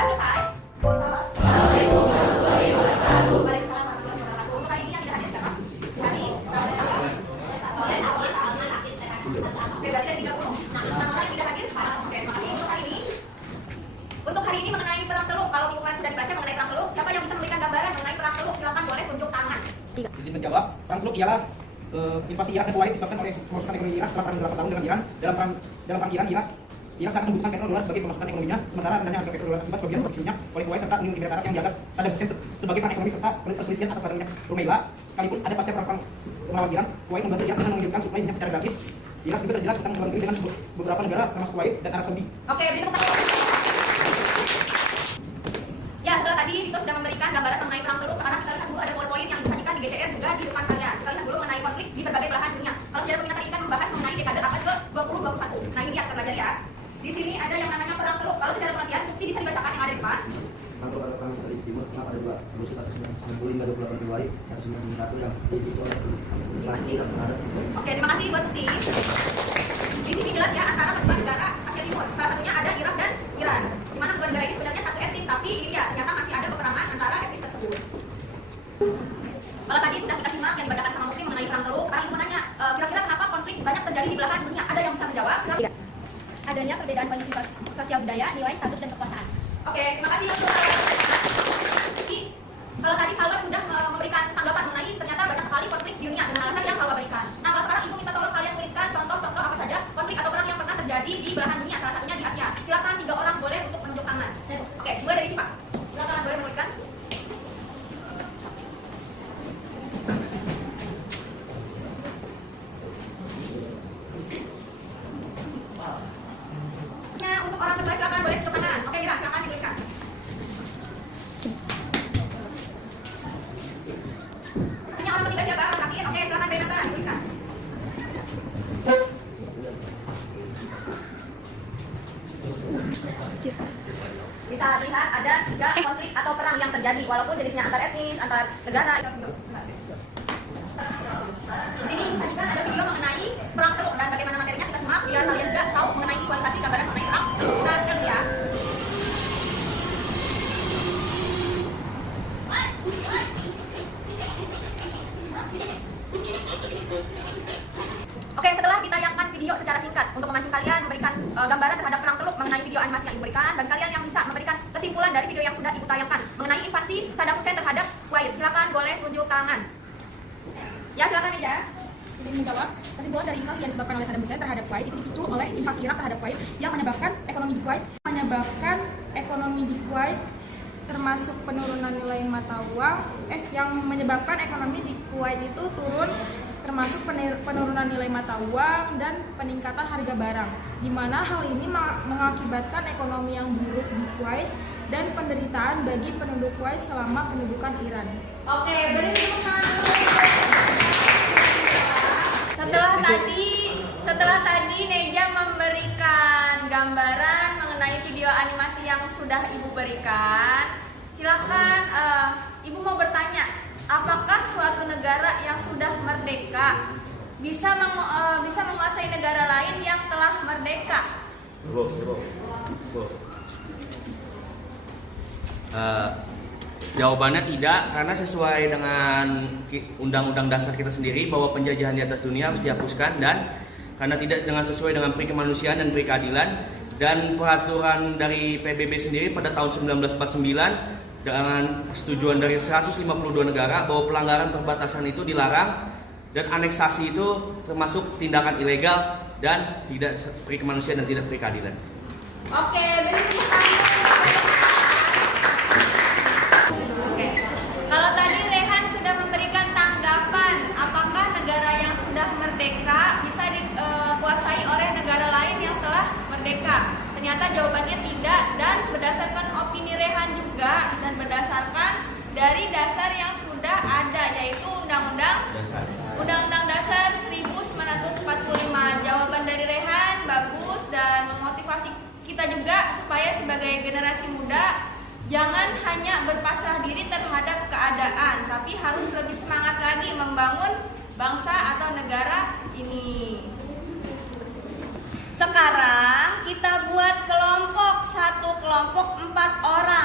selesai. Assalamualaikum warahmatullahi wabarakatuh. Waalaikumsalam warahmatullahi wabarakatuh. Untuk hari ini yang tidak hadir siapa? Hadi, Oke, berarti ada 30. Nah, orang yang tidak hadir. Oke, terima kasih untuk hari ini. Untuk hari ini mengenai perang Teluk, kalau minggu kemarin sudah dibaca mengenai perang Teluk, siapa yang bisa memberikan gambaran mengenai perang Teluk? Silakan boleh tunjuk tangan. Izin menjawab. Perang Teluk ialah invasi Irak dan Kuwait disebabkan oleh pemasukan ekonomi Irak setelah perang 8 tahun dengan Iran. Dalam perang Irak sangat membutuhkan petrodolar sebagai pemasukan ekonominya, sementara rendahnya harga petrodolar akibat kelebihan produksinya oleh Kuwait serta Uni Emirat Arab yang dianggap Saddam Hussein sebagai peran ekonomi serta perselisihan atas barang minyak Rumaila. Sekalipun ada pasca perang melawan Iran, Kuwait membantu Irak dengan mengirimkan suplai minyak secara gratis. Irak juga terjerat hutang luar negeri dengan beberapa negara termasuk Kuwait dan Arab Saudi. Oke, beri tepuk tangan. Ya, setelah tadi Vito sudah memberikan gambaran mengenai perang Teluk, sekarang kita lihat dulu ada poin-poin yang disajikan di GCR juga di depan kalian. Kita lihat dulu mengenai konflik di berbagai belahan dunia. Kalau sejarah dunia tadi kan membahas mengenai dekade abad ke-20-21. Nah, ini dia terpelajari ya. Di sini ada yang namanya perang Teluk. Kalau secara pengertian, bukti bisa dibacakan yang ada di depan. Perang Teluk adalah perang dari timur tengah pada 2190 hingga 28 Februari 1991 yang dipicu oleh invasi Irak terhadap. Oke, terima kasih buat bukti. Di sini jelas ya antara kedua negara Asia Timur. Salah satunya ada Irak dan Iran. Di mana kedua negara ini sebenarnya satu etnis, tapi ini dia ternyata masih ada peperangan antara etnis tersebut. Kalau tadi sudah kita simak yang dibacakan sama Mukti mengenai perang Teluk, sekarang Ibu nanya, kira-kira kenapa konflik banyak terjadi di belahan dunia? Ada yang bisa menjawab? Silakan. Adanya perbedaan kondisi sosial budaya, nilai, status, dan kekuasaan. Oke, terima kasih untuk jadi, kalau tadi Salwa sudah memberikan tanggapan mengenai ternyata banyak sekali konflik di dunia dengan alasan yang Salwa berikan. Nah, kalau sekarang Ibu minta tolong kalian tuliskan contoh-contoh apa saja konflik atau perang yang pernah terjadi di belahan dunia, salah satunya di Asia. Silakan 3 orang boleh untuk menunjuk tangan. Oke, mulai dari Sipa. Silakan boleh menuliskan. Untuk orang kedua silakan boleh tunjuk tangan. Oke, Mira, silakan dituliskan. Ini orang ketiga siapa? Orang terakhir. Oke, silakan Renata tuliskan. Bisa lihat ada 3 konflik atau perang yang terjadi walaupun jenisnya antar etnis, antar negara. Di sini disajikan ada video mengenai perang Teluk dan bagaimana materinya kita simak biar kalian juga tahu mengenai visualisasi gambaran mengenai perang Teluk. Kita lihat ya. Oke, setelah ditayangkan video secara singkat untuk memancing kalian memberikan gambaran terhadap perang Teluk mengenai video animasi yang Ibu berikan, dan kalian yang bisa memberikan kesimpulan dari video yang sudah Ibu tayangkan mengenai invasi Saddam Hussein terhadap Kuwait, silakan boleh tunjuk tangan. Ya, silakan Ida. Izin menjawab, kesimpulan dari invasi yang disebabkan oleh Saddam Hussein terhadap Kuwait itu dipicu oleh invasi Irak terhadap Kuwait yang menyebabkan ekonomi di Kuwait termasuk penurunan nilai mata uang yang menyebabkan ekonomi di Kuwait itu turun, termasuk penurunan nilai mata uang dan peningkatan harga barang, di mana hal ini mengakibatkan ekonomi yang buruk di Kuwait dan penderitaan bagi penduduk Kuwait selama pendudukan Iran. Oke, beri tepuk tangan dulu. Setelah tadi Neja memberikan gambaran mengenai video animasi yang sudah Ibu berikan, silakan Ibu mau bertanya, apakah suatu negara yang sudah merdeka bisa menguasai negara lain yang telah merdeka? Jawabannya tidak, karena sesuai dengan Undang-Undang Dasar kita sendiri bahwa penjajahan di atas dunia harus dihapuskan, dan karena tidak sesuai dengan pri kemanusiaan dan pri keadilan, dan peraturan dari PBB sendiri pada tahun 1949 dengan persetujuan dari 152 negara bahwa pelanggaran perbatasan itu dilarang dan aneksasi itu termasuk tindakan ilegal dan tidak pri kemanusiaan dan tidak pri keadilan. Oke, beri tepuk tangan. Kalau tadi Rehan sudah memberikan tanggapan, apakah negara yang sudah merdeka bisa dikuasai oleh negara lain yang telah merdeka? Ternyata jawabannya tidak, dan berdasarkan opini Rehan juga dan berdasarkan dari dasar yang sudah ada, yaitu Undang-Undang Dasar 1945. Jawaban dari Rehan bagus dan memotivasi kita juga supaya sebagai generasi muda jangan hanya berpasrah diri terhadap keadaan, tapi harus lebih semangat lagi membangun bangsa atau negara ini. Sekarang kita buat kelompok, satu kelompok 4 orang.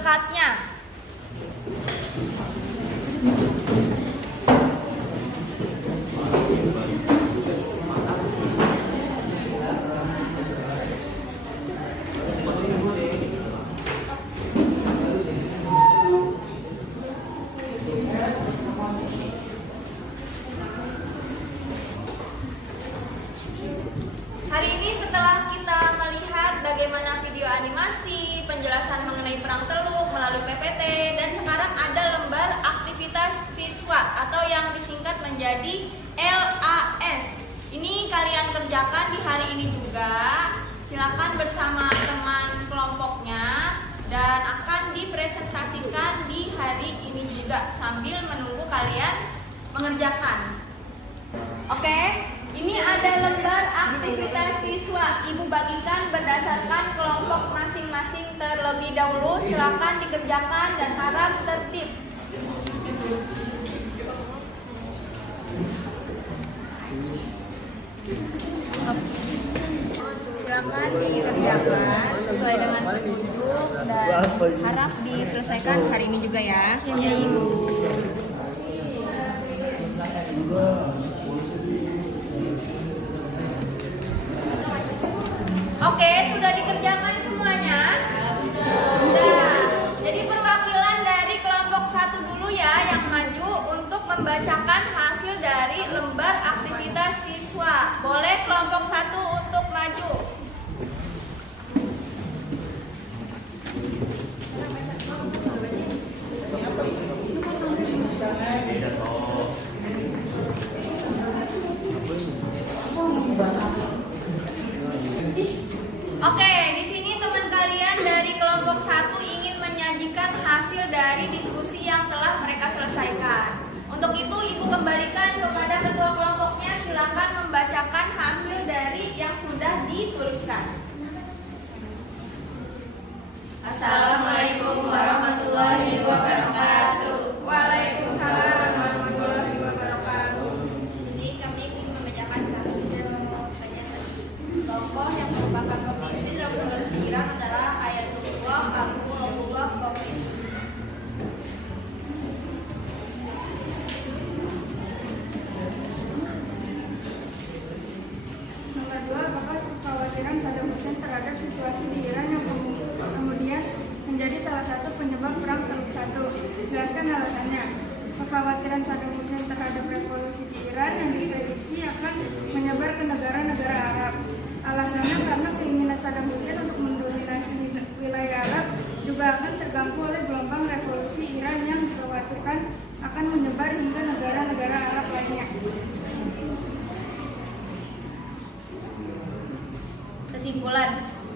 sekatnya. Hari ini setelah kita melihat bagaimana video animasi, penjelasan mengenai perang teluk melalui PPT, dan sekarang ada lembar aktivitas siswa atau yang disingkat menjadi LAS. Ini kalian kerjakan di hari ini juga. Silakan bersama teman kelompoknya dan akan dipresentasikan di hari ini juga sambil menunggu kalian mengerjakan. Oke? Ini ada lembar aktivitas siswa. Ibu bagikan berdasarkan kelompok masing-masing terlebih dahulu. Silakan dikerjakan dan harap tertib. Silakan dikerjakan sesuai dengan petunjuk dan harap diselesaikan hari ini juga ya. Ya, Ibu. Oke, sudah dikerjakan semuanya? Sudah. Jadi perwakilan dari kelompok 1 dulu ya yang maju untuk membacakan hasil dari lembar aktivitas siswa. Boleh kelompok 1 untuk maju. Oke, di sini teman kalian dari kelompok 1 ingin menyajikan hasil dari diskusi yang telah mereka selesaikan. Untuk itu, Ibu kembalikan kepada ketua kelompoknya, silakan membacakan hasil dari yang sudah dituliskan. Assalamualaikum warahmatullahi wabarakatuh. Waalaikumsalam warahmatullahi wabarakatuh. Jadi kami ingin membacakan hasil saja tadi. Tokoh yang merupakan pemimpin revolusi Iran adalah Ayatullah Abdullah Khomeini. Nomor 2, apakah kekhawatiran Saddam Hussein terhadap situasi di Iran yang kemudian menjadi salah satu penyebab perang Teluk I? Jelaskan alasannya. Kekhawatiran Saddam Hussein terhadap revolusi di Iran yang diprediksi akan menyebar ke negara-negara Arab. Alasannya karena keinginan Saddam Hussein untuk mendominasi wilayah Arab juga akan terganggu oleh gelombang revolusi Iran yang dikhawatirkan akan menyebar hingga negara-negara Arab lainnya. Kesimpulan,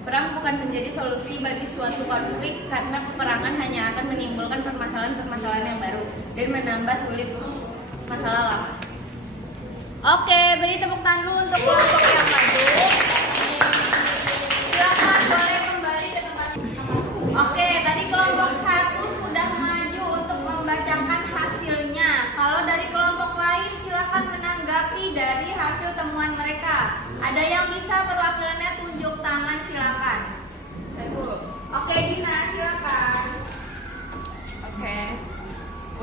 perang bukan menjadi solusi bagi suatu konflik karena peperangan hanya akan menimbulkan permasalahan-permasalahan yang baru dan menambah sulit masalah lama. Oke, beri tepuk tangan dulu untuk kelompok yang maju. Silakan boleh kembali ke tempat. Oke, tadi kelompok 1 sudah maju untuk membacakan hasilnya. Kalau dari kelompok lain silakan menanggapi dari hasil temuan mereka. Ada yang bisa perwakilannya tunjuk tangan, silakan. Oke, Dina, silakan. Oke,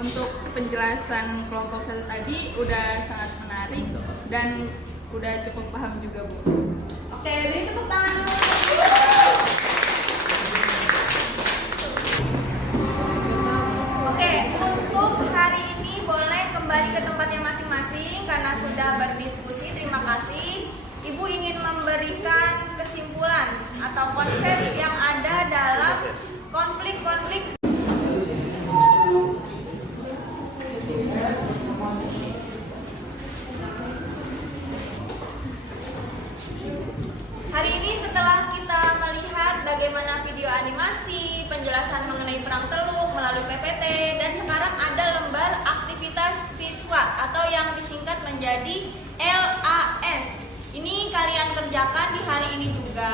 untuk penjelasan kelompok 1 tadi udah sangat menarik dan udah cukup paham juga, Bu. Oke, beri tepuk tangan dulu. Oke, untuk hari ini boleh kembali ke tempatnya masing-masing karena sudah berdiskusi. Terima kasih. Ibu ingin memberikan kesimpulan atau konsep yang ada dalam konflik-konflik. Hari ini setelah kita melihat bagaimana video animasi, penjelasan mengenai perang teluk melalui PPT, dan sekarang ada lembar aktivitas siswa atau yang disingkat menjadi LAS. Ini kalian kerjakan di hari ini juga.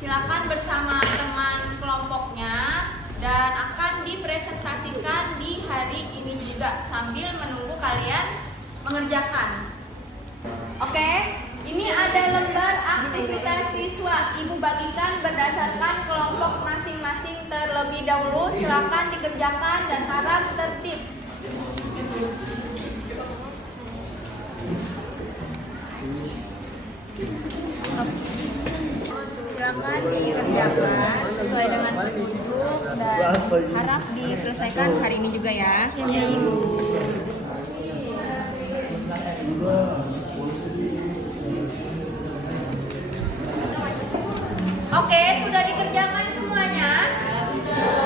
Silakan bersama teman kelompoknya dan akan dipresentasikan di hari ini juga sambil menunggu kalian mengerjakan. Oke? Ini ada lembar aktivitas siswa. Ibu bagikan berdasarkan kelompok masing-masing terlebih dahulu, silakan dikerjakan dan harap tertib. Silakan dikerjakan sesuai dengan petunjuk dan harap diselesaikan hari ini juga ya. Ya, Ibu. Oke, sudah dikerjakan semuanya?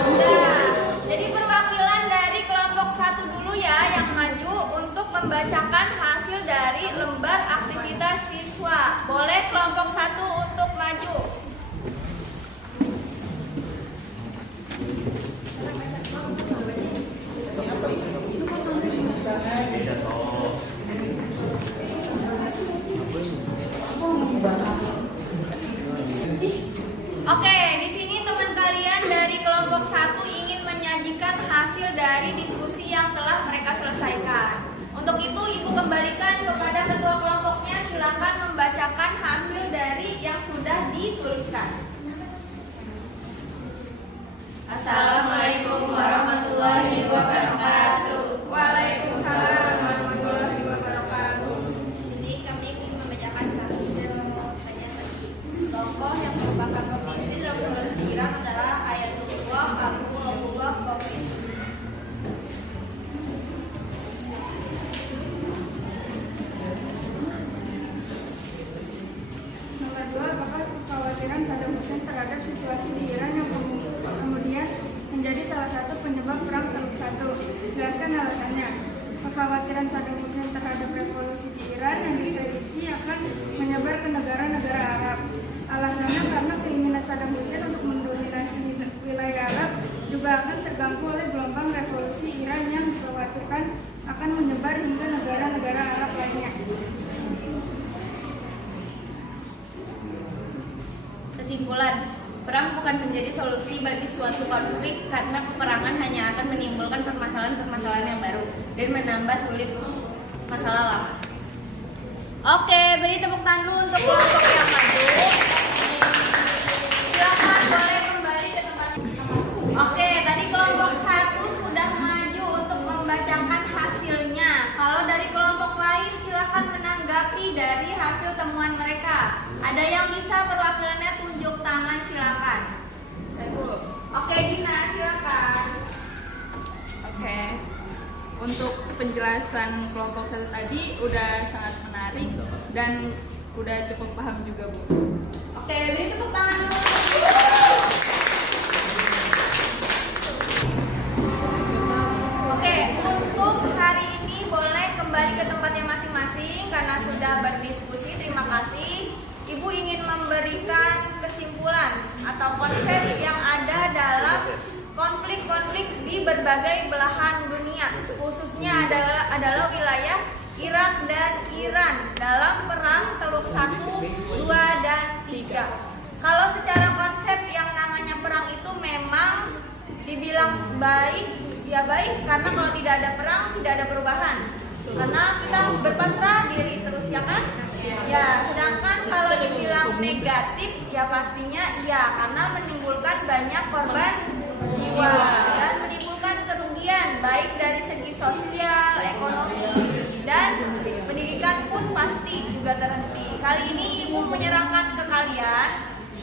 Sudah. Jadi perwakilan dari kelompok 1 dulu ya yang maju untuk membacakan hasil dari lembar aktivitas siswa. Boleh kelompok 1 untuk maju. Oke, di sini teman kalian dari kelompok 1 ingin menyajikan hasil dari diskusi yang telah mereka selesaikan. Untuk itu, Ibu kembalikan kepada ketua kelompoknya, silakan membacakan hasil dari yang sudah dituliskan. Assalamualaikum warahmatullahi wabarakatuh. Waalaikumsalam warahmatullahi wabarakatuh. Jadi kami ingin membacakan hasil tanya tadi. Tokoh yang merupakan pemimpin revolusi Iran adalah Ayatullah Abdullah Khomeini. Nomor 2, apakah kekhawatiran Saddam Hussein terhadap situasi di Iran yang kemudian menjadi salah satu penyebab perang Teluk 1? Jelaskan alasannya. Kekhawatiran Saddam Hussein terhadap revolusi di Iran yang diprediksi akan menyebar ke negara-negara Arab. Alasannya karena keinginan Saddam Hussein untuk mendominasi wilayah Arab juga akan terganggu oleh gelombang revolusi Iran yang dikhawatirkan akan menyebar hingga negara-negara Arab lainnya. Kesimpulan, perang bukan menjadi solusi bagi suatu konflik karena peperangan hanya akan menimbulkan permasalahan-permasalahan yang baru dan menambah sulit masalah lama. Oke, beri tepuk tangan dulu untuk kelompok yang maju. Silakan boleh kembali ke tempat. Oke, tadi kelompok 1 sudah maju untuk membacakan hasilnya. Kalau dari kelompok lain silakan menanggapi dari hasil temuan mereka. Ada yang bisa perwakilannya tunjuk tangan, silakan. Oke, Dina, silakan. Oke. Untuk penjelasan kelompok 1 tadi udah sangat menarik dan udah cukup paham juga, Bu. Oke, beri tepuk tangan dulu. Oke, untuk hari ini boleh kembali ke tempatnya masing-masing karena sudah berdiskusi. Terima kasih. Ibu ingin memberikan kesimpulan atau konsep yang ada dalam konflik-konflik di berbagai belahan dunia, khususnya adalah wilayah Irak dan Iran dalam perang Teluk 1, 2, dan 3. Kalau secara konsep yang namanya perang itu memang dibilang baik, ya baik karena kalau tidak ada perang tidak ada perubahan. Karena kita berpasrah diri terus ya kan? Ya, sedangkan kalau dibilang negatif ya pastinya iya karena menimbulkan banyak korban jiwa dan menimbulkan kerugian baik dari segi sosial, ekonomi, dan pendidikan pun pasti juga terhenti. Kali ini Ibu menyerahkan ke kalian,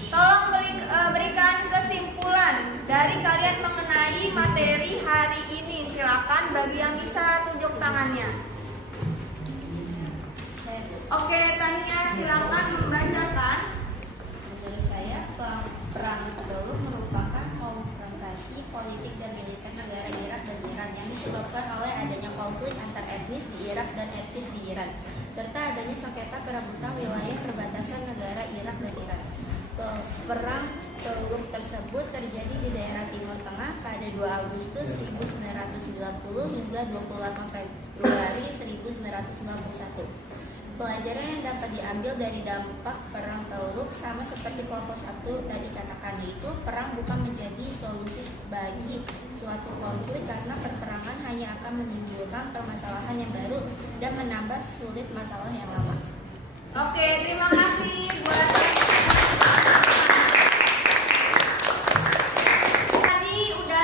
tolong berikan kesimpulan dari kalian mengenai materi hari ini. Silakan bagi yang bisa tunjuk tangannya. Oke, Tania silakan membacakan. Menurut saya, perang Teluk merupakan konfrontasi politik dan militer negara Irak dan Iran yang disebabkan oleh adanya konflik antar etnis di Irak dan etnis di Iran, serta adanya sengketa perebutan wilayah perbatasan negara Irak dan Iran. Perang Teluk tersebut terjadi di daerah Timur Tengah pada 2 Agustus 1990 hingga 28 Februari 1991. Pelajaran yang dapat diambil dari dampak perang Teluk sama seperti kelompok 1 tadi katakan, yaitu perang bukan menjadi solusi bagi suatu konflik karena perperangan hanya akan menimbulkan permasalahan yang baru dan menambah sulit masalah yang lama. Oke, terima kasih buat tadi udah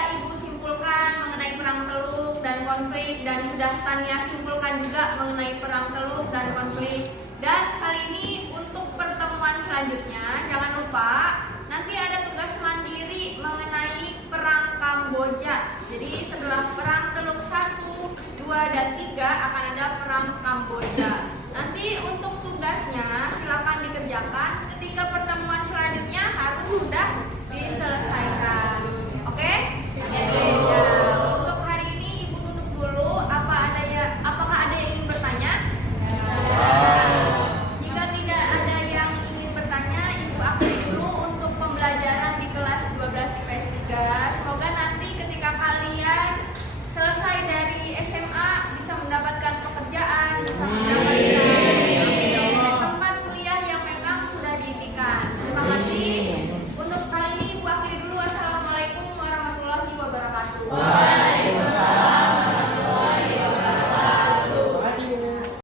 konflik. Dan kali ini untuk pertemuan selanjutnya jangan lupa nanti ada tugas mandiri mengenai perang Kamboja. Jadi setelah perang Teluk 1, 2, dan 3 akan ada perang Kamboja. Nanti untuk tugasnya silakan dikerjakan, ketika pertemuan selanjutnya harus sudah diselesaikan.